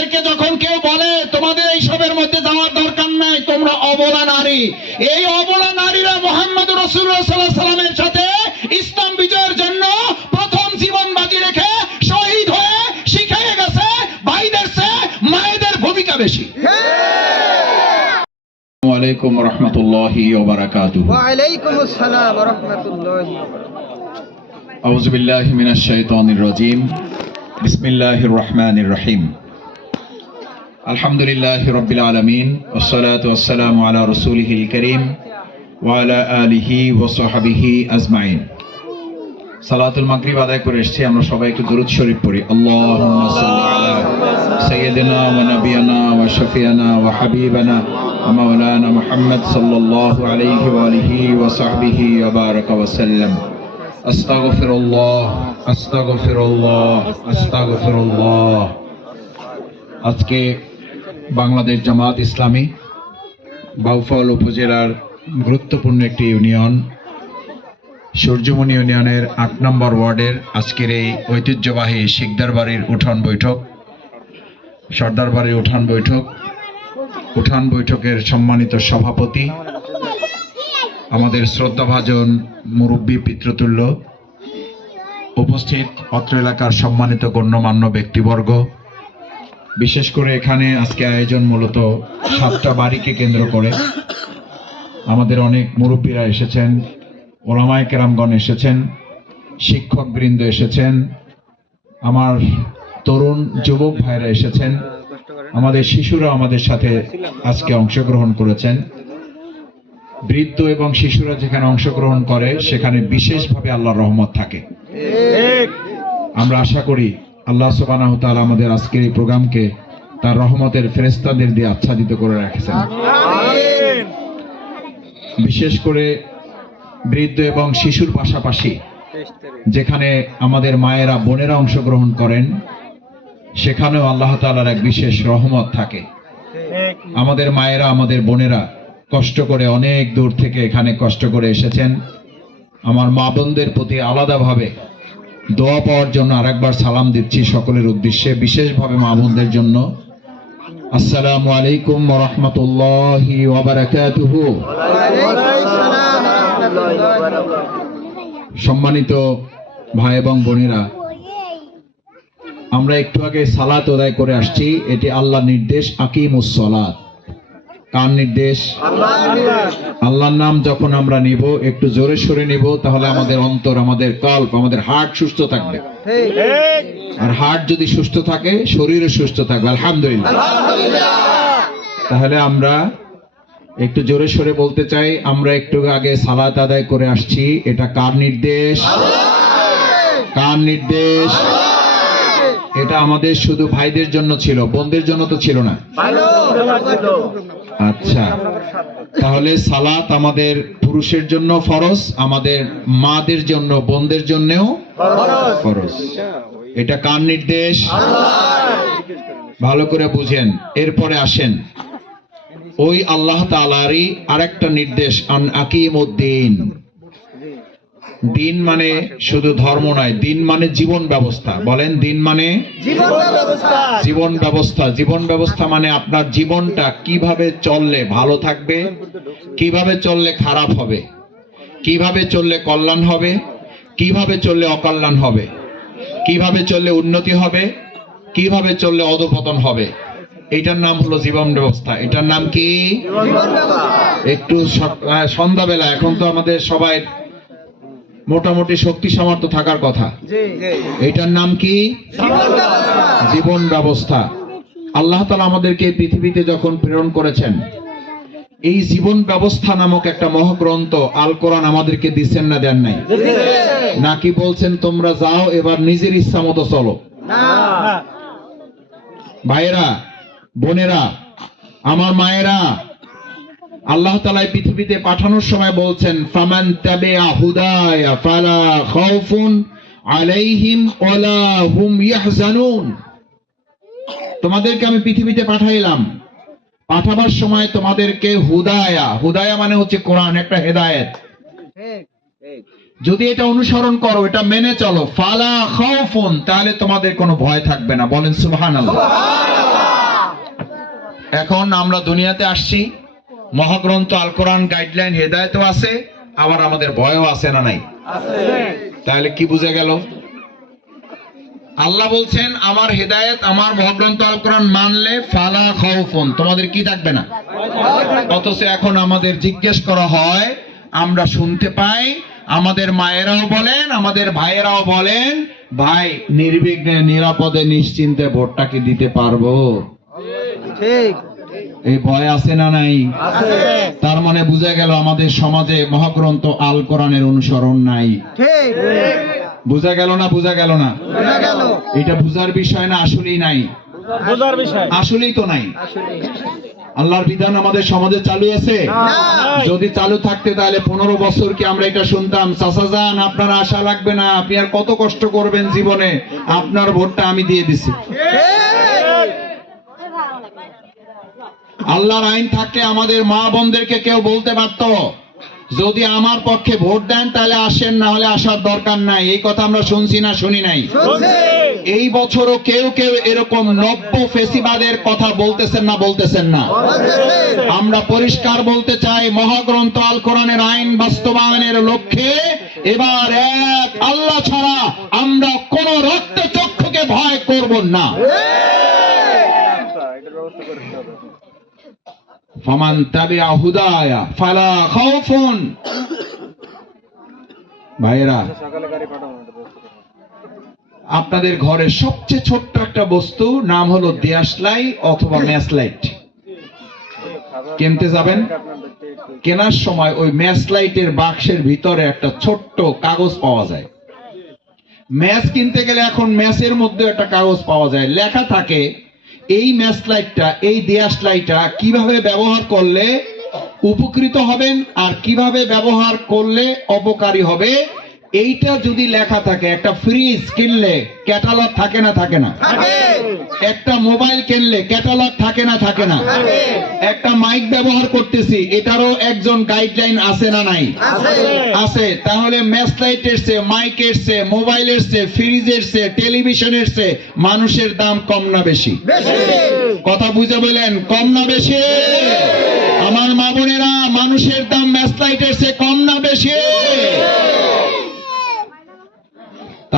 তোমাদেরকে যখন কেউ বলে তোমাদের এইসবের মধ্যে যাওয়ার দরকার নাই তোমরা অবলা নারী। এই অবলা নারীরা মোহাম্মদ রসুল্লাহ সাল্লাহ সাল্লামের সাথে ইসলাম বিজয়ের জন্য প্রথম জীবন বাজি রেখে শহীদ হয়ে শিখে গেছে ভাইদের সে মায়েদের ভূমিকা বেশি। আলাইকুম রহমতুল্লাহি ওয়ালাইকুম আসসালাম রহমতুল্লাহি আউযু বিল্লাহি মিনাশ শাইতানির রাজীম। বিসমিল্লাহির রহমানির রহিম। الحمد لله رب العالمين والصلاة والسلام على رسوله الكريم وعلى آله وصحبه أجمعين সালাতুল মাগরিব আদায় করে এসেছি আমরা সবাই একটু দরুদ শরীফ পড়ি আল্লাহুম্মা সাল্লি আলা সাইয়্যিদিনা ওয়া নাবিয়ানা ওয়া শাফিয়ানা ওয়া হাবিবানা ওয়া মাওলানা মুহাম্মদ সাল্লাল্লাহু আলাইহি ওয়া আলিহি ওয়া সাহবিহি ওয়া বারাকা ওয়া সাল্লাম আস্তাগফিরুল্লাহ আস্তাগফিরুল্লাহ আস্তাগফিরুল্লাহ আজকে বাংলাদেশ জামাত ইসলামী বাউফল উপজেলার গুরুত্বপূর্ণ একটি ইউনিয়ন। সূর্যমণি ইউনিয়নের আট নম্বর ওয়ার্ডের আজকের এই ঐতিহ্যবাহী শিকদার বাড়ির উঠান বৈঠক, সর্দার বাড়ির উঠান বৈঠক, উঠান বৈঠকের সম্মানিত সভাপতি, আমাদের শ্রদ্ধাভাজন মুরব্বী পিতৃতুল্য, উপস্থিত অত্র এলাকার সম্মানিত গণ্যমান্য ব্যক্তিবর্গ বিশেষ করে এখানে আজকে আয়োজন মূলত সাতটা বাড়িকে কেন্দ্র করে। আমাদের অনেক মুরব্বীরা এসেছেন, ওলামায় কেরামগণ এসেছেন শিক্ষক বৃন্দ এসেছেন, আমার তরুণ যুবক ভাইরা এসেছেন, আমাদের শিশুরা আমাদের সাথে আজকে অংশগ্রহণ করেছেন। বৃদ্ধ এবং শিশুরা যেখানে অংশগ্রহণ করে, সেখানে বিশেষভাবে আল্লাহর রহমত থাকে। আমরা আশা করি আল্লাহ ওয়া আমাদের আজকের এই প্রোগ্রামকে তার রহমতের ফেরেশতাদের দিয়ে আচ্ছাদিত করে রেখেছেন। বিশেষ করে বৃদ্ধ এবং শিশুর পাশাপাশি যেখানে আমাদের মায়েরা বোনেরা অংশগ্রহণ করেন সেখানেও আল্লাহ তালার এক বিশেষ রহমত থাকে। আমাদের মায়েরা আমাদের বোনেরা কষ্ট করে অনেক দূর থেকে এখানে কষ্ট করে এসেছেন। আমার মা বোনদের প্রতি আলাদাভাবে দোয়া পাওয়ার জন্য আরেকবার সালাম দিচ্ছি সকলের উদ্দেশ্যে, বিশেষভাবে মা বোনদের জন্য। আসসালামু আলাইকুম রহমতুল্লাহি সম্মানিত ভাই এবং বোনেরা, আমরা একটু আগে সালাত আদায় করে আসছি। এটি আল্লাহ নির্দেশ, আকিমুস সালাত। কার নির্দেশ? আল্লাহর নাম যখন আমরা নিব একটু জোরে সরে নিব তাহলে আমাদের অন্তর আমাদের কল্প আমাদের হার্ট সুস্থ থাকবে। আর হার্ট যদি সুস্থ থাকে শরীরও সুস্থ থাকবে। আলহামদুলিল্লাহ। তাহলে আমরা একটু জোরে সরে বলতে চাই আমরা একটু আগে সালাত আদায় করে আসছি। এটা কার নির্দেশ? কার নির্দেশ? এটা আমাদের শুধু ভাইদের জন্য ছিল বোনদের জন্য তো ছিল না। আচ্ছা তাহলে সালাত আমাদের পুরুষের জন্য ফরজ আমাদের মাদের জন্য বোনদের জন্যও ফরজ। এটা কার নির্দেশ? ভালো করে বুঝেন এরপরে আসেন। ওই আল্লাহ তালারই আরেকটা নির্দেশ আন আকিম উদ্দিন দিন মানে শুধু ধর্ম নয় দিন মানে জীবন ব্যবস্থা। বলেন দিন মানে জীবন ব্যবস্থা। জীবন ব্যবস্থা। জীবন ব্যবস্থা মানে আপনার জীবনটা কীভাবে চললে ভালো থাকবে কীভাবে চললে খারাপ হবে কীভাবে চললে কল্যাণ হবে কীভাবে চললে অকল্যাণ হবে কীভাবে চললে উন্নতি হবে কীভাবে চললে অধপতন হবে। এটার নাম হলো জীবন ব্যবস্থা। এটার নাম কি? একটু সন্ধ্যাবেলা। এখন তো আমাদের সবাই মোটামুটি শক্তি সামর্থ্য থাকার কথা। এটার নাম কি? জীবন ব্যবস্থা। আল্লাহ তালা আমাদেরকে পৃথিবীতে যখন প্রেরণ করেছেন এই জীবন ব্যবস্থা নামক একটা মহাগ্রন্থ আল কোরআন আমাদেরকে দিচ্ছেন না দেন নাই? নাকি বলছেন তোমরা যাও এবার নিজের ইচ্ছা মতো চলো। ভাইয়েরা বোনেরা আমার মায়েরা আল্লাহ তালা পৃথিবীতে পাঠানোর সময় বলছেন ফামান তাবে হুদায়া ফালা খাউফুন আলাইহিম ওয়ালা হুম ইয়াহজানুন। তোমাদেরকে আমি পৃথিবীতে পাঠাইলাম। পাঠাবার সময় তোমাদেরকে হুদায়া হুদায়া মানে হচ্ছে কোরআন একটা হেদায়েত। যদি এটা অনুসরণ করো এটা মেনে চলো। ফালা খাউফুন তাহলে তোমাদের কোনো ভয় থাকবে না। বলেন সুবহানাল্লাহ। এখন আমরা দুনিয়াতে আসছি। মহাগ্রন্থ আল কোরআন গাইডলাইন হেদায়তও আছে আবার আমাদের ভয়ও আছে না নাই? তাহলে কি বুঝে গেল? আল্লাহ বলছেন আমার হেদায়েত আমার মহাগ্রন্থ আল কোরআন মানলে ফালা খাউফুন। তোমাদের কি থাকবে না? অথচ এখন আমাদের জিজ্ঞেস করা হয় আমরা শুনতে পাই আমাদের মায়েরাও বলেন আমাদের ভাইয়েরাও বলেন ভাই নির্বিঘ্নে নিরাপদে নিশ্চিন্তে ভোটটা কি দিতে পারব। ঠিক। এই ভয় আছে না নাই? তার মানে বুঝা গেল আমাদের সমাজে মহাগ্রন্থ আল কোরআনের অনুসরণ নাই। বুঝা গেল না বুঝা গেল না? এটা বুঝার বিষয় না আসলেই নাই। বোঝার বিষয়। আসলেই তো নাই। আল্লাহর বিধান আমাদের সমাজে চালু আছে? যদি চালু থাকতে তাহলে পনেরো বছর কি আমরা এটা শুনতাম? চাচা যান আপনার আশা লাগবে না। আপনি আর কত কষ্ট করবেন জীবনে? আপনার ভোটটা আমি দিয়ে দিছি। আল্লাহর আইন থাকলে আমাদের মা বোনদেরকে কেউ বলতে পারতো। যদি আমার পক্ষে ভোট দেন তাহলে আসেন না হলে আসার দরকার নাই। এই কথা আমরা শুনছি না শুনি নাই। এই বছরও কেউ কেউ এরকম নব্য ফেসিবাদের কথা বলতেছেন না বলতেছেন না। আমরা পরিষ্কার বলতে চাই মহাগ্রন্থ আল কোরআনের আইন বাস্তবায়নের লক্ষ্যে এবার এক আল্লাহ ছাড়া আমরা কোন রক্ত চক্ষুকে ভয় করব না। ফামান তাবিআ হুদায়া ফালা খাউফুন ভাইয়েরা, আপনাদের ঘরের সবচেয়ে ছোট্ট একটা বস্তু, নাম হলো দেয়াশলাই অথবা ম্যাচ লাইট। কিনতে যাবেন? কেনার সময় ওই ম্যাচ লাইটের বাক্সের ভিতরে একটা ছোট্ট কাগজ পাওয়া যায়। ম্যাচ কিনতে গেলে এখন ম্যাচের মধ্যে একটা কাগজ পাওয়া যায়। লেখা থাকে এই ম্যাচ লাইটটা, এই দেয়াস লাইটটা কীভাবে ব্যবহার করলে উপকৃত হবেন আর কীভাবে ব্যবহার করলে অপকারী হবে? এইটা যদি লেখা থাকে একটা ফ্রিজ কিনলে ক্যাটালগ থাকে না থাকে না? একটা মোবাইল কিনলে ক্যাটালগ থাকে না থাকে না? একটা মাইক ব্যবহার করতেছি এটারও একজন গাইডলাইন আছে না নাই? আছে। তাহলে ম্যাচ লাইট এসছে মাইক এসছে মোবাইল এসছে ফ্রিজ এসছে টেলিভিশন এসছে মানুষের দাম কম না বেশি? বেশি। কথা বুঝে বলেন কম না বেশি? আমার মা বোনেরা মানুষের দাম ম্যাচ লাইট এসছে কম না বেশি?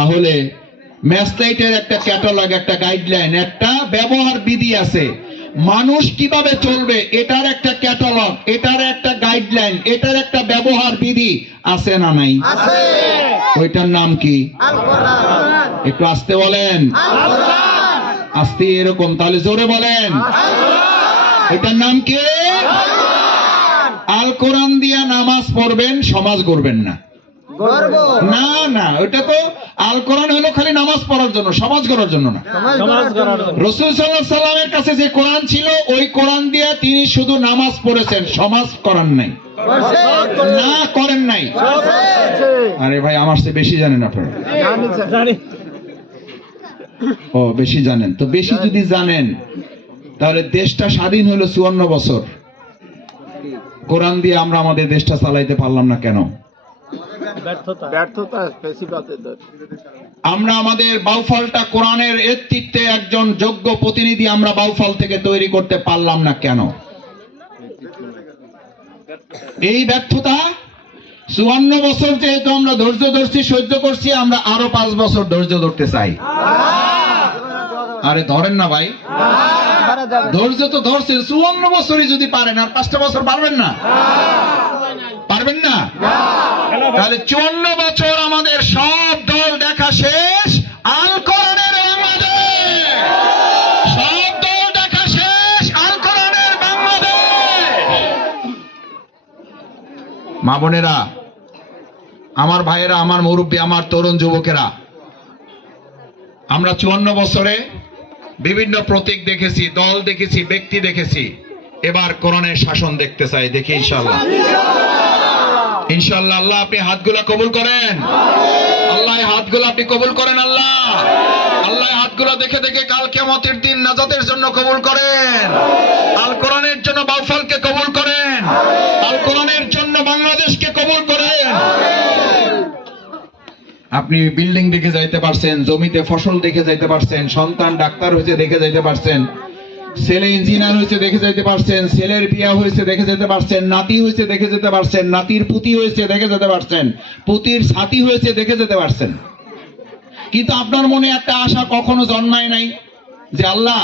তাহলে ম্যাচ লাইটের একটা ক্যাটালগ একটা গাইডলাইন একটা ব্যবহার বিধি আছে। মানুষ কীভাবে চলবে এটার একটা ক্যাটালগ এটার একটা গাইডলাইন এটার একটা ব্যবহার বিধি আছে না নাই? আছে। ওইটার নাম কি? আল কোরআন একটু আসতে বলেন। আল কোরআন আসতে এরকম তাহলে জোরে বলেন। এটার নাম কি? আল কোরআন দিয়া নামাজ পড়বেন সমাজ করবেন না। না না ওটা তো আল কোরআন হলো খালি নামাজ পড়ার জন্য সমাজ করার জন্য না। রসুল সাল্লাহ সাল্লামের কাছে যে কোরআন ছিল ওই কোরআন দিয়ে তিনি শুধু নামাজ পড়েছেন সমাজ করার নাই। না করেন নাই। আরে ভাই আমার চেয়ে বেশি জানেন আপনারা। ও বেশি জানেন। তো বেশি যদি জানেন তাহলে দেশটা স্বাধীন হলো চুয়ান্ন বছর। কোরআন দিয়ে আমরা আমাদের দেশটা চালাইতে পারলাম না কেন? ব্যর্থতা। আমরা আমাদের বাউফলটা কোরআনের নেতৃত্বে একজন যোগ্য প্রতিনিধি আমরা বাউফল থেকে তৈরি করতে পারলাম না কেন? এই ব্যর্থতা চুয়ান্ন বছর যেহেতু আমরা ধৈর্য ধরছি সহ্য করছি আমরা আরও পাঁচ বছর ধৈর্য ধরতে চাই। আরে ধরেন না ভাই। ধৈর্য তো ধরছেন চুয়ান্ন বছরই যদি পারেন আর পাঁচটা বছর পারবেন না? পারবেন না? তাহলে চুয়ান্ন বছর আমাদের সব দল দেখা শেষ, আল কোরআনের বাংলাদেশ। সব দল দেখা শেষ, আল কোরআনের বাংলাদেশ। মা বোনেরা, আমার ভাইয়েরা, আমার মুরব্বী, আমার তরুণ যুবকেরা, আমরা চুয়ান্ন বছরে বিভিন্ন প্রতীক দেখেছি, দল দেখেছি, ব্যক্তি দেখেছি। এবার কোরআনের শাসন দেখতে চাই, দেখি ইনশাল্লাহ ইনশাল্লাহ আল্লাহ আপনি হাতগুলা কবুল করেন। আল্লাহ হাতগুলো আপনি কবুল করেন, আল্লাহ। আল্লাহ হাতগুলো দেখে দেখে কাল কেমতের দিন নাজাতের জন্য কবুল করেন। আল কোরআনের জন্য বাউফলকে কবুল করেন। আল কোরআনের জন্য বাংলাদেশকে কবুল করেন। আপনি বিল্ডিং দেখে যাইতে পারছেন, জমিতে ফসল দেখে যাইতে পারছেন, সন্তান ডাক্তার হয়েছে দেখে যাইতে পারছেন। ছেলে ইঞ্জিনিয়ার হয়েছে দেখে যেতে পারছেন ছেলের বিয়া হয়েছে দেখে যেতে পারছেন নাতি হয়েছে দেখে যেতে পারছেন নাতির পুতি হয়েছে দেখে যেতে পারছেন পুতির সাথী হয়েছে দেখে যেতে পারছেন। কিন্তু আপনার মনে একটা আশা কখনো জন্মায় নাই? যে আল্লাহ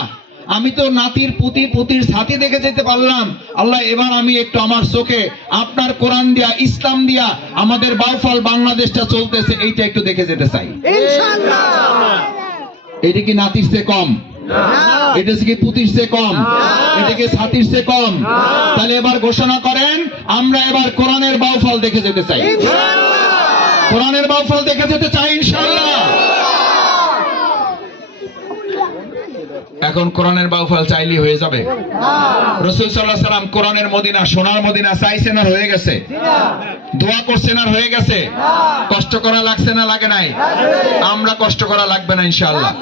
আমি তো নাতির পুতি পুতির সাথী দেখে যেতে পারলাম। আল্লাহ এবার আমি একটু আমার চোখে আপনার কোরআন দিয়া ইসলাম দিয়া আমাদের বাউফল বাংলাদেশটা চলতেছে এইটা একটু দেখে যেতে চাই। এটা কি নাতির চেয়ে কম? পুতির চেয়ে কম। চেয়ে কম। তাহলে এবার ঘোষণা করেন, আমরা এবার কোরআনের বাউফল দেখে যেতে চাই। কোরআনের বাউফল দেখে যেতে চাই, ইনশাআল্লাহ। এখন কোরআনের বাউফল চাইলে হয়ে যাবে। রসুল সাল্লাহ সাল্লাম কোরআনের মদিনা, সোনার মদিনা চাইছেন আর হয়ে গেছে। দোয়া করছেন আর হয়ে গেছে। কষ্ট করা লাগছে না, লাগে নাই? আমরা কষ্ট করা লাগবে না, ইনশাআল্লাহ।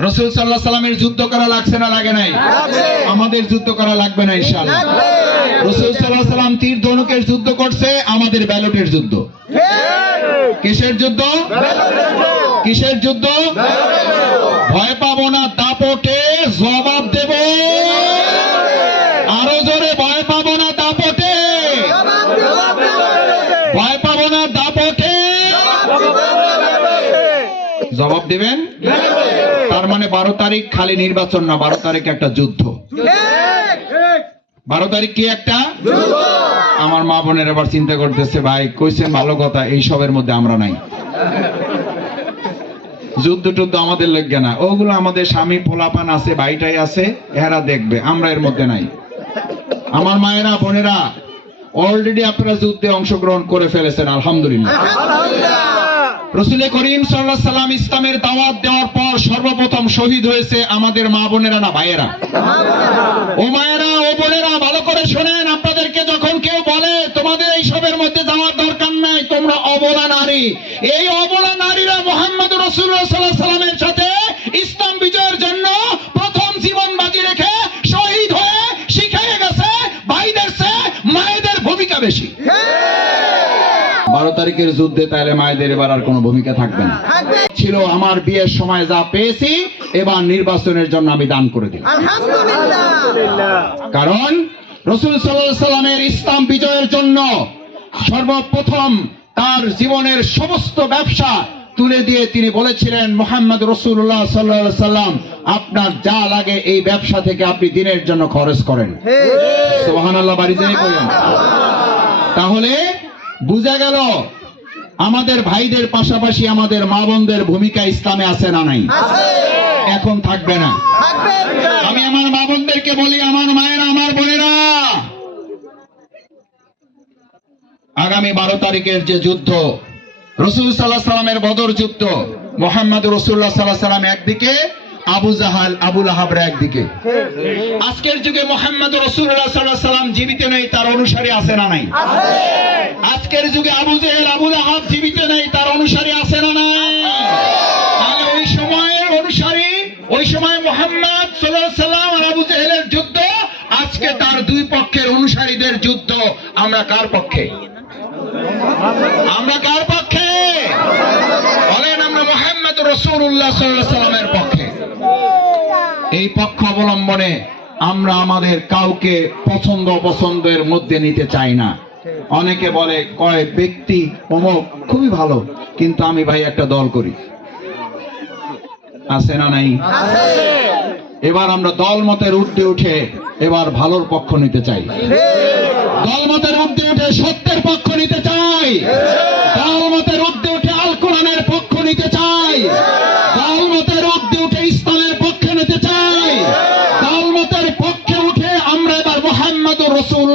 রসুল সাল্লাহ সাল্লামের যুদ্ধ করা লাগছে না লাগে নাই? আমাদের যুদ্ধ করা লাগবে না ইনশাআল্লাহ। রসুল সাল্লাহ সাল্লাম তীর ধনুকের যুদ্ধ করছে আমাদের ব্যালটের যুদ্ধ। কিসের যুদ্ধ? কিসের যুদ্ধ? ভয় পাবো না দাপটে জবাব দেব। আরও জোরে ভয় পাবো না দাপটে। ভয় পাবো না দাপটে। জবাব দিবেন? তার মানে বারো তারিখ খালি নির্বাচন না, বারো তারিখ একটা যুদ্ধ। বারো তারিখ কি একটা? আমার মা বোনের এবার চিন্তা করতেছে, ভাই, কইছেন ভালো কথা, এই সবের মধ্যে আমরা নাই। যুদ্ধ টুদ্ধ আমাদের লাগবে না। ওগুলো আমাদের স্বামী পোলাপান আছে, ভাইটাই আছে, এরা দেখবে, আমরা এর মধ্যে নাই। আমার মায়েরা, বোনেরা অলরেডি আপনারা যুদ্ধে অংশগ্রহণ করে ফেলেছেন, আলহামদুলিল্লাহ। রসুল করিম সাল্লাহ সাল্লাম ইসলামের দাওয়াত দেওয়ার পর সর্বপ্রথম শহীদ হয়েছে আমাদের মা বোনেরা না ভাইয়েরা? ও মায়েরা, ও বোনেরা, ভালো করে শোনেন, আপনাদেরকে যখন কেউ বলে, তোমাদের এই সবের মধ্যে যাওয়ার দরকার নাই, তোমরা অবলা নারী। এই অবলা নারীরা মোহাম্মদ রসুল্লাহ সাল্লাহ সাল্লামের সাথে ইসলাম বিজয়ের জন্য প্রথম জীবন বাজি রেখে শহীদ হয়ে শিখিয়ে গেছে, ভাইদের চেয়ে মায়েদের ভূমিকা বেশি। তারিখের যুদ্ধে তাহলে মায়েদের এবার আর কোনো ভূমিকা থাকবে না। ছিল আমার বিয়ের সময় যা পেয়েছি এবার নির্বাচনের জন্য আমি দান করে দিই কারণ রসুল সাল্লাহ সাল্লামের ইসলাম বিজয়ের জন্য সর্বপ্রথম তার জীবনের সমস্ত ব্যবসা তুলে দিয়ে তিনি বলেছিলেন মোহাম্মদ রসুল্লাহ সাল্লাহ সাল্লাম আপনার যা লাগে এই ব্যবসা থেকে আপনি দিনের জন্য খরচ করেন। সোহান আল্লাহ বাড়ি তাহলে বোঝা গেল আমাদের ভাইদের পাশাপাশি আমাদের মা বোনদের ভূমিকা ইসলামে আছে না নাই? এখন থাকবে না। আমি আমার মা বোনদেরকে বলি আমার মায়েরা আমার বোনেরা। আগামী বারো তারিখের যে যুদ্ধ রসুল সাল্লাহ সাল্লামের বদর যুদ্ধ মোহাম্মদ রসুল্লাহ সাল্লাহ সাল্লাম একদিকে আবু জাহাল আবুল আহাবরা একদিকে। আজকের যুগে মোহাম্মদ রসুল্লাহ সাল্লাহ সাল্লাম জীবিত নেই তার অনুসারী আছে না নাই? আজকের যুগে আবু জেহেল আবুল আহাব জীবিত নেই তার অনুসারী আছে না নাই? তাহলে ওই সময়ের অনুসারী ওই সময় মোহাম্মদ সাল্লাহ সাল্লাম আর আবু জেহেলের যুদ্ধ আজকে তার দুই পক্ষের অনুসারীদের যুদ্ধ আমরা কার পক্ষে? আমরা কার পক্ষে? বলেন আমরা মোহাম্মদ রসুল্লাহ সাল্লাহ সাল্লামের পক্ষে। এই পক্ষ অবলম্বনে আমরা আমাদের কাউকে পছন্দ অপছন্দের মধ্যে নিতে চাই না। অনেকে বলে, কয়, ব্যক্তি, অমুক, খুবই ভালো, কিন্তু আমি ভাই একটা দল করি। আছে না নাই? এবার আমরা দল মতের উঠতে উঠে এবার ভালোর পক্ষ নিতে চাই। দল মতের উঠতে উঠে সত্যের পক্ষ নিতে চাই। দল মতের উঠতে উঠে আল কোরআনের পক্ষ নিতে চাই।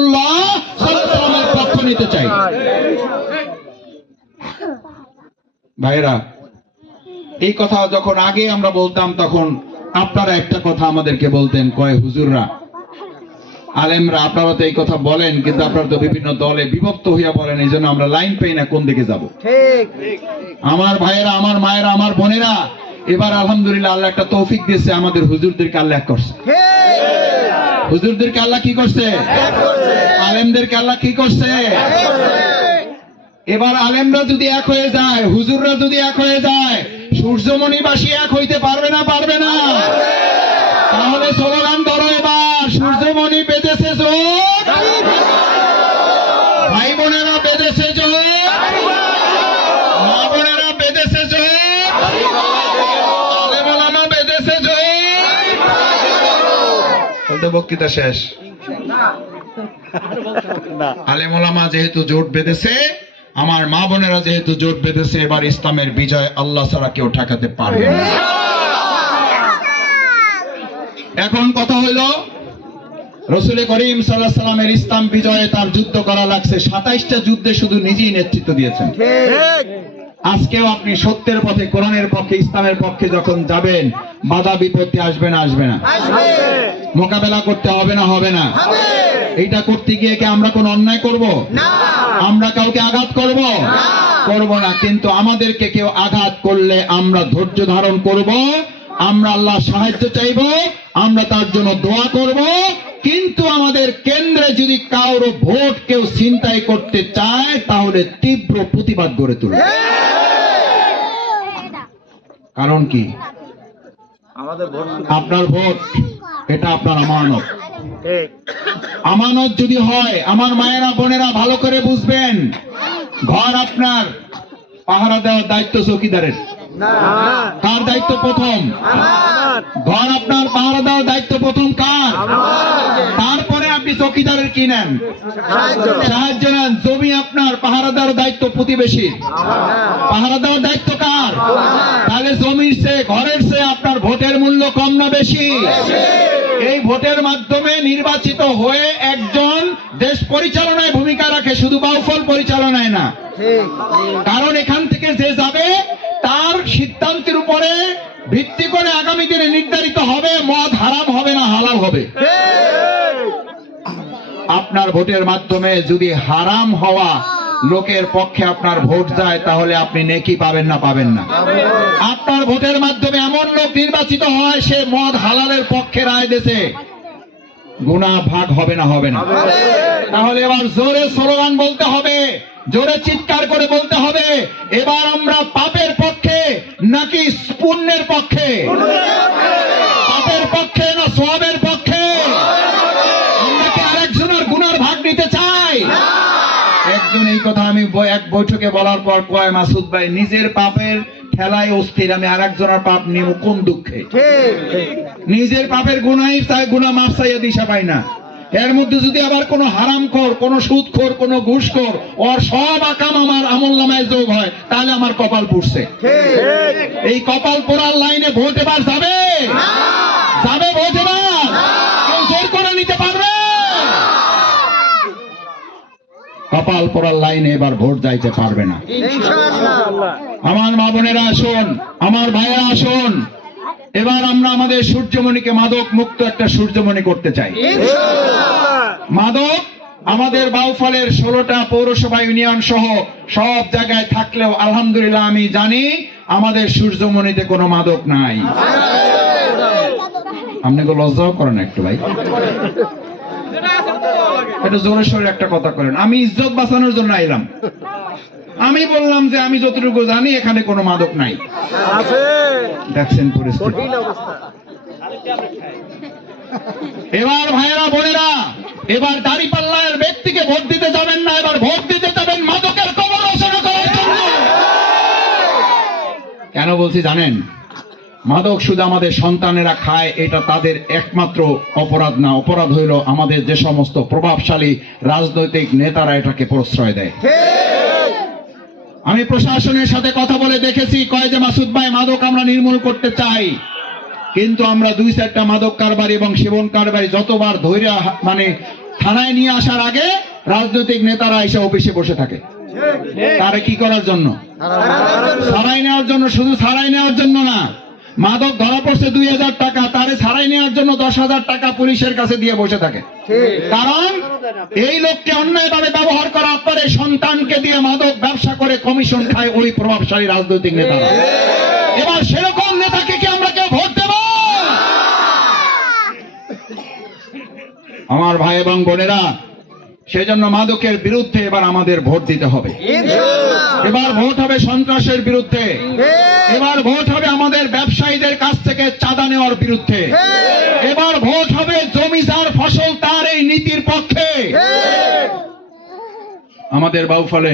রসুল্লাহ সাল্লামের পক্ষ নিতে চাই। ভাইরা এই কথা যখন আগে আমরা বলতাম তখন আপনারা একটা কথা আমাদেরকে বলতেন কয় হুজুররা আলেমরা আপনারা তো এই কথা বলেন কিন্তু আপনারা তো বিভিন্ন দলে বিভক্ত হইয়া বলেন এই জন্য আমরা লাইন পাই না কোন দিকে যাব? আমার ভাইয়েরা আমার মায়েরা আমার বোনেরা এবার আলহামদুলিল্লাহ আল্লাহ একটা তৌফিক দিয়েছে আমাদের হুজুরদেরকে আল্লাহ করছে। হুজুরদেরকে আল্লাহ কি করছে? আলেমদেরকে আল্লাহ কি করছে? এবার আলেমরা যদি এক হয়ে যায়, হুজুররা যদি এক হয়ে যায় সূর্যমণিবাসী এক হইতে পারবে না পারবে না? তাহলে স্লোগান ধরো এবার, সূর্যমণি পেতেছে জোর ভাই বোনেরা বেঁধেছে জোর মা বোনেরা বেঁধেছে জোর আলেমালামা বেঁধেছে জোর বলতে বক্তৃতা শেষ। আলেমোলামা যেহেতু জোট বেঁধেছে আমার মা বোনেরা যেহেতু জোট বেঁধেছে এবার ইসলামের বিজয় আল্লাহ ছাড়া কেউ ঠেকাতে পারবে এখন কথা হইল রসুল করিম সাল্লাহ সাল্লামের ইসলাম বিজয়ে তার যুদ্ধ করা লাগছে। সাতাইশটা যুদ্ধে শুধু নিজেই নেতৃত্ব দিয়েছেন। আজকেও আপনি সত্যের পথে কোরআনের পক্ষে ইসলামের পক্ষে যখন যাবেন বাধা বিপত্তি আসবে না আসবে না। আসবে। মোকাবেলা করতে হবে না হবে না। এইটা করতে গিয়ে কি আমরা কোন অন্যায় করব? আমরা কাউকে আঘাত করব? করব না কিন্তু আমাদেরকে কেউ আঘাত করলে আমরা ধৈর্য ধারণ করব আমরা আল্লাহ সাহায্য চাইব আমরা তার জন্য দোয়া করব কিন্তু আমাদের কেন্দ্রে যদি কারও ভোট কেউ ছিনতাই করতে চায় তাহলে তীব্র প্রতিবাদ গড়ে তুলবে। কারণ কি? আমাদের ভোট আপনার ভোট এটা আপনার আমানত। আমানত যদি হয় আমার মায়েরা বোনেরা ভালো করে বুঝবেন। ঘর আপনার পাহারা দেওয়ার দায়িত্ব চৌকিদারের। কার দায়িত্ব প্রথম? ঘর আপনার পাহারা দেওয়ার দায়িত্ব প্রথম কার? তারপরে আপনি চৌকিদারের কি নেন? সাহায্য নেন। জমি আপনার পাহারা দেওয়ার দায়িত্ব প্রতিবেশীর পাহারা দেওয়ার দায়িত্ব কার? তাহলে জমির সে ঘরের সে আপনার ভোটের মূল্য কম না বেশি? এই ভোটের মাধ্যমে নির্বাচিত হয়ে একজন দেশ পরিচালনায় ভূমিকা রাখে শুধু বাউফল পরিচালনায় না। কারণ এখান থেকে যে যাবে তার সিদ্ধান্তের উপরে ভিত্তি করে আগামী দিনে নির্ধারিত হবে মদ হারাম হবে না হালাল হবে। আপনার ভোটের মাধ্যমে যদি হারাম হওয়া লোকের পক্ষে আপনার ভোট যায়, তাহলে আপনি নেকি পাবেন না পাবেন না। আপনার ভোটের মাধ্যমে এমন লোক নির্বাচিত হয়, সে মদ হালালের পক্ষে রায় দেশে গুণা ভাগ হবে না হবে না। তাহলে এবার জোরে স্লোগান বলতে হবে, জোরে চিৎকার করে বলতে হবে, এবার আমরা পাপের পক্ষে নাকি পুণ্যের পক্ষে? পাপের পক্ষে না সবের পক্ষে? একজন এই কথা আমি এক বৈঠকে বলার পর কয় মাসুদ ভাই নিজের পাপের ঠেলায় অস্থির আমি আরেকজনের পাপ নিব কোন দুঃখে? নিজের পাপের গুনাই তাই গুনা মাফ চাইয়া দিশা পাই না। এর মধ্যে যদি আবার কোনো হারাম খোর কোনো সুদ খোর কোনো ঘুষ খোর ওর সব আকাম আমার আমল নামায় যোগ হয় তাহলে আমার কপাল পুড়ছে। এই কপাল পোড়ার লাইনে ভোট এবার যাবে? যাবে ভোট এবার কেউ জোর করে নিতে পারবে কপাল পড়ার লাইনে এবার ভোট যাইতে পারবে না। আমার মা বোনেরা আসুন আমার ভাইয়েরা আসুন। এবার আমরা আমাদের সূর্যমণিকে মাদক মুক্ত একটা সূর্যমণি করতে চাই। মাদক আমাদের বাউফলের ষোলোটা পৌরসভা ইউনিয়ন সহ সব জায়গায় থাকলেও আলহামদুলিল্লাহ আমি জানি আমাদের সূর্যমণিতে কোনো মাদক নাই। আপনাকে লজ্জাও করেন একটু ভাই? একটু জোরে সোরে একটা কথা করেন। আমি ইজ্জত বাঁচানোর জন্য আইলাম। আমি বললাম যে আমি যতটুকু জানি এখানে কোনো মাদক নাই। দেখছেন পরিস্থিতি। এবার ভাইয়েরা বোনেরা এবার দাড়ি পাল্লার ব্যক্তিকে ভোট দিতে যাবেন না এবার ভোট দিতে যাবেন মাদকের কবর রচনা করার জন্য। কেন বলছি জানেন? মাদক শুধু আমাদের সন্তানেরা খায়, এটা তাদের একমাত্র অপরাধ না। অপরাধ হইল আমাদের যে সমস্ত প্রভাবশালী রাজনৈতিক নেতারা এটাকে প্রশ্রয় দেয়। আমি প্রশাসনের সাথে কথা বলে দেখেছি, কয় যে মাসুদ ভাই, মাদক আমরা নির্মূল করতে চাই। কিন্তু আমরা দুই চারটা মাদক কারবারি এবং সেবন কারবারি যতবার ধৈর্য মানে থানায় নিয়ে আসার আগে রাজনৈতিক নেতারা এসে অফিসে বসে থাকে। তারা কি করার জন্য? সারাই নেওয়ার জন্য, শুধু সারাই নেওয়ার জন্য না। মাদক ধরা পড়ছে দুই হাজার টাকা তারে সারাই নেওয়ার জন্য দশ হাজার টাকা পুলিশের কাছে দিয়ে বসে থাকে। কারণ এই লোককে অন্যায়ভাবে ব্যবহার করার পরে সন্তানকে দিয়ে মাদক ব্যবসা করে কমিশন খায় ওই প্রভাবশালী রাজনৈতিক নেতারা। এবার সেরকম নেতাকে কি আমরা কেউ ভোট দেব? আমার ভাই এবং বোনেরা সেজন্য মাদকের বিরুদ্ধে এবার আমাদের ভোট দিতে হবে। এবার ভোট হবে সন্ত্রাসের বিরুদ্ধে। এবার ভোট হবে আমাদের ব্যবসায়ীদের কাছ থেকে চাঁদা নেওয়ার বিরুদ্ধে। এবার ভোট হবে জমিদার ফসল তার এই নীতির পক্ষে। আমাদের বাউফলে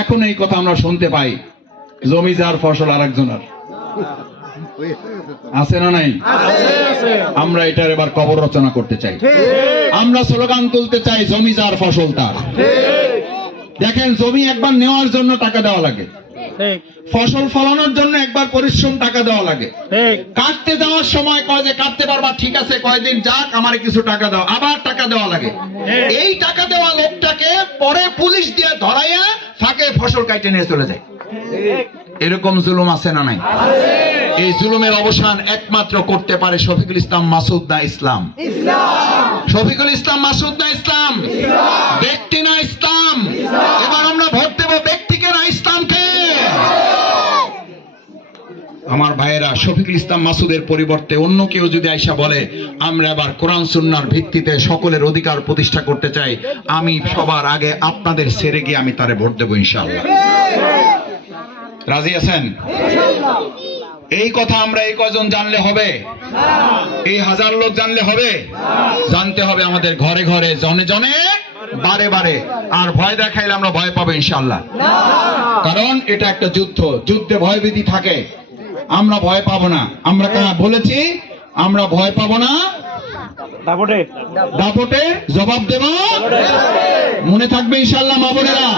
এখন এই কথা আমরা শুনতে পাই জমিদার ফসল আরেকজনের। আছে না নাই? আমরা এটার এবার কবর রচনা করতে চাই। আমরা স্লোগান তুলতে চাই জমিদার ফসল তার। দেখেন জমি একবার নেওয়ার জন্য টাকা দেওয়া লাগে। ফসল ফলানোর জন্য একবার পরিশ্রম টাকা দেওয়া লাগে। কাটতে যাওয়ার সময় কয় যে কাটতে পারবা ঠিক আছে কয়দিন যাক আমার কিছু টাকা দাও। আবার টাকা দেওয়া লাগে। এই টাকা দেওয়া লোকটাকে পরে পুলিশ দিয়ে ধরাইয়া ফাঁকে ফসল কাটে নিয়ে চলে যায়। এরকম জুলুম আছে না নাই? এই জুলুমের অবসান একমাত্র করতে পারে শফিকুল ইসলাম মাসুদ না ইসলাম? শফিকুল ইসলাম মাসুদ না ইসলাম? ব্যক্তি না ইসলাম? এবার আমরা আমার ভাইয়েরা শফিকুল ইসলাম মাসুদের পরিবর্তে অন্য কেউ যদি আইসা বলে, আমরা আবার কোরআন সুন্নার ভিত্তিতে সকলের অধিকার প্রতিষ্ঠা করতে চাই, আমি সবার আগে আপনাদের সেরে গিয়ে আমি তারে ভোট দেবো ইনশাআল্লাহ। রাজি আছেন? এই কথা আমরা এই কজন জানলে হবে? এই হাজার লোক জানলে হবে? জানতে হবে আমাদের ঘরে ঘরে, জনে জনে, বারে বারে। আর ভয় দেখাইলে আমরা ভয় পাবো ইনশাল্লাহ কারণ এটা একটা যুদ্ধ, যুদ্ধে ভয়ভীতি থাকে। আমরা ভয় পাবো না। আমরা বলেছি আমরা ভয় পাবো না। দাপটে। জবাব দেব। মনে থাকবে ইনশাল্লাহ মা বোনেরা।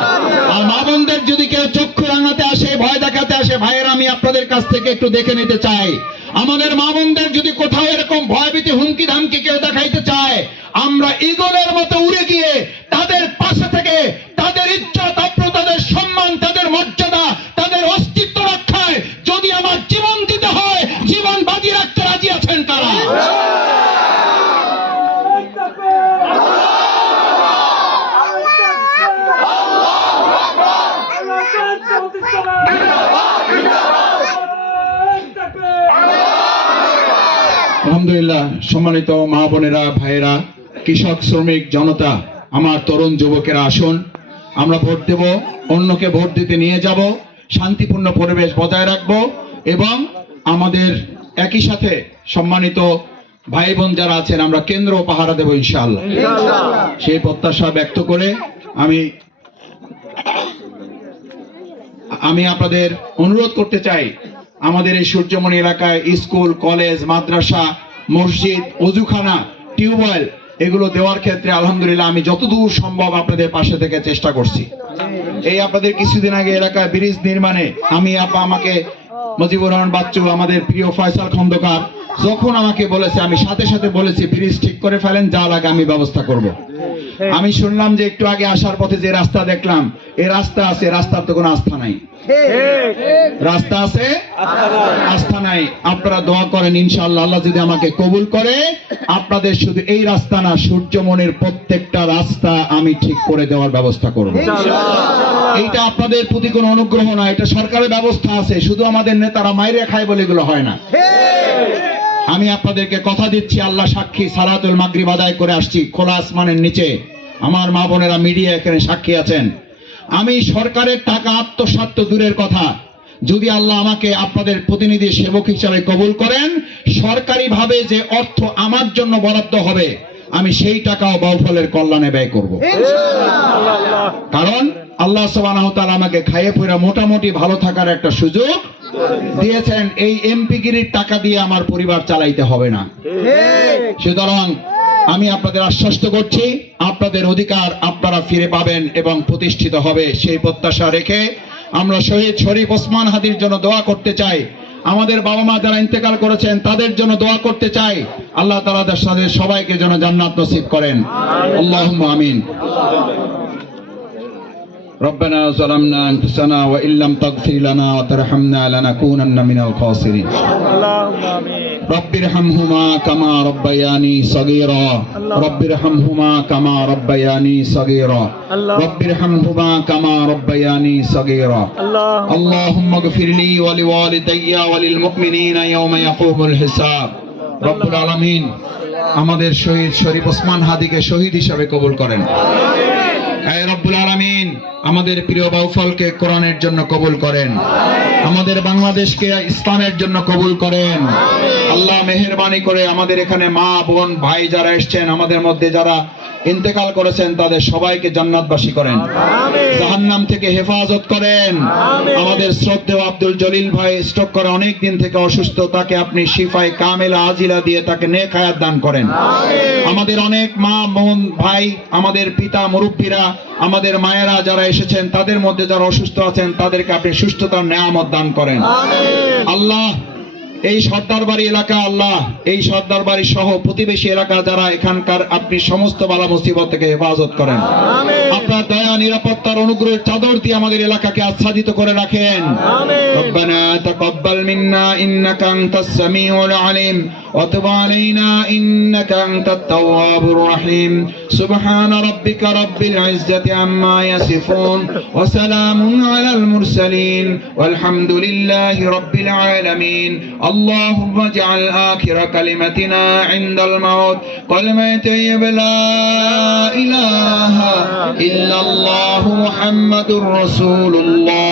আর মা বোনদের যদি কেউ চক্ষু রাঙাতে আসে, ভয় দেখাতে আসে, ভাইয়ের, আমি আপনাদের কাছ থেকে একটু দেখে নিতে চাই। আমাদের মা বোনদের যদি কোথাও এরকম ভয়ভীতি, হুমকি, ধামকি কেউ দেখাইতে চায়, আমরা ইগলের মতো উড়ে গিয়ে তাদের পাশে থেকে তাদের ইচ্ছা আব্রু তাদের সম্মান, তাদের মর্যাদা, তাদের অস্তিত্ব রক্ষায় যদি আমার জীবন দিতে হয় জীবন বাজি রাখতে রাজি আছেন তারা আলহামদুলিল্লাহ সম্মানিত মা বোনেরা ভাইয়েরা কৃষক শ্রমিক জনতা আমার তরুণ যুবকেরা আসুন। আমরা ভোট দেব অন্যকে ভোট দিতে নিয়ে যাব শান্তিপূর্ণ পরিবেশ বজায় রাখব এবং আমাদের একই সাথে সম্মানিত ভাই বোন যারা আছেন আমরা কেন্দ্র পাহারা দেব ইনশাআল্লাহ। সেই প্রত্যাশা ব্যক্ত করে আমি আমি আপনাদের অনুরোধ করতে চাই আমাদের এই সূর্যমণি এলাকায় স্কুল কলেজ মাদ্রাসা মসজিদ, অজুখানা, টিউবওয়েল, এগুলো দেওয়ার ক্ষেত্রে আলহামদুলিল্লাহ আমি যতদূর সম্ভব আপনাদের পাশে থেকে চেষ্টা করছি। এই আপনাদের কিছুদিন আগে এলাকায় ব্রিজ নির্মাণে আমি, আপা আমাকে, মজিবুর রহমান বাচ্চু, আমাদের প্রিয় ফয়সাল খন্দকার, যখন আমাকে বলেছে, আমি সাথে সাথে বলেছি, ব্রিজ ঠিক করে ফেলেন, যা লাগে আমি ব্যবস্থা করব। আমি শুনলাম যে একটু আগে আসার পথে যে রাস্তা দেখলাম এই রাস্তা আছে রাস্তার তো কোনো আস্থা নাই। রাস্তা আছে? আস্থা নাই। আপনারা দোয়া করেন ইনশাআল্লাহ আল্লাহ যদি আমাকে কবুল করে আপনাদের শুধু এই রাস্তা না সূর্যমনের প্রত্যেকটা রাস্তা আমি ঠিক করে দেওয়ার ব্যবস্থা করব। এইটা আপনাদের প্রতি কোনো অনুগ্রহ না এটা সরকারের ব্যবস্থা আছে শুধু আমাদের নেতারা মাইরে খায় বলে এগুলো হয় না। আমি আপনাদেরকে কথা দিচ্ছি আল্লাহ সাক্ষী সালাতুল মাগরিব আদায় করে আসছি খোলা আসমানের নিচে। আমার মা বোনেরা মিডিয়া এখানে সাক্ষী আছেন। আমি সরকারের টাকা আত্মসাৎ তো দূরের কথা। যদি আল্লাহ আমাকে আপনাদের প্রতিনিধি সেবক হিসাবে কবুল করেন সরকারিভাবে যে অর্থ আমার জন্য বরাদ্দ হবে আমি সেই টাকাও বাউফলের কল্যাণে ব্যয় করব। কারণ আল্লাহ ওয়া আমাকে খাইয়ে পয়রা মোটামুটি ভালো থাকার একটা সুযোগ দিয়েছেন এই এমপি গিরির টাকা দিয়ে আমার পরিবার চালাইতে হবে না। সুতরাং আমি আপনাদের আশ্বস্ত করছি আপনাদের অধিকার আপনারা ফিরে পাবেন এবং প্রতিষ্ঠিত হবে সেই প্রত্যাশা রেখে আমরা শহীদ শরীফ ওসমান হাদির জন্য দোয়া করতে চাই। আমাদের বাবা মা যারা ইন্তেকাল করেছেন তাদের জন্য দোয়া করতে চাই। আল্লাহ তালা তাদের সবাইকে যেন জান্নাত নসিব করেন। আল্লাহ আমিন। ربنا ظلمنا انفسنا وان لم تغفر لنا وترحمنا لنكونن من الخاسرين اللهم آمين رب ارحمهما كما ربياني صغيرا رب ارحمهما كما ربياني صغيرا رب ارحمهما كما ربياني صغيرا اللهم اللهم اغفر لي ولوالدي وللمؤمنين يوم يقوم الحساب رب العالمين আমাদের শহীদ শরীফ ওসমান হাদিকে শহীদ হিসাবে কবুল করেন এই রব্বুল আলামিন আমাদের প্রিয় বাউফলকে কোরআনের জন্য কবুল করেন। আমাদের বাংলাদেশকে ইসলামের জন্য কবুল করেন। আল্লাহ মেহরবানি করে আমাদের এখানে মা বোন ভাই যারা এসছেন আমাদের মধ্যে যারা ইন্তেকাল করেছেন তাদের সবাইকে জান্নাতবাসী করেন। আমিন। জাহান্নাম থেকে হেফাজত করেন। আমাদের শ্রদ্ধেয় আব্দুল জলিল ভাই স্ট্রোক করে অনেক দিন থেকে অসুস্থ তাকে আপনি শিফাই কামেলা আজিলা দিয়ে তাকে নেক হায়াত দান করেন। আমাদের অনেক মা বোন ভাই আমাদের পিতা মুরব্বীরা আমাদের মায়েরা যারা এসেছেন তাদের মধ্যে যারা অসুস্থ আছেন তাদেরকে আপনি সুস্থতার নেয়ামত দান করেন। আল্লাহ এই সর্দার বাড়ি এলাকা আল্লাহ এই সর্দার বাড়ি সহ প্রতিবেশী এলাকা যারা এখানকার আপনি সমস্ত বালা মুসিবত থেকে হেফাজত করেন। আপনার দয়া নিরাপত্তার অনুগ্রহের চাদর দিয়ে আমাদের এলাকাকে আচ্ছাদিত করে রাখেন। রব্বানা তাকাব্বাল মিন্না ইন্নাকা আনতাস সামিউল আলিম। وتب علينا إنك أنت التواب الرحيم. سبحان ربك رب العزة عما يصفون وسلام على المرسلين والحمد لله رب العالمين. اللهم اجعل آخر كلمتنا عند الموت. كلمة طيب لا إله إلا الله محمد رسول الله.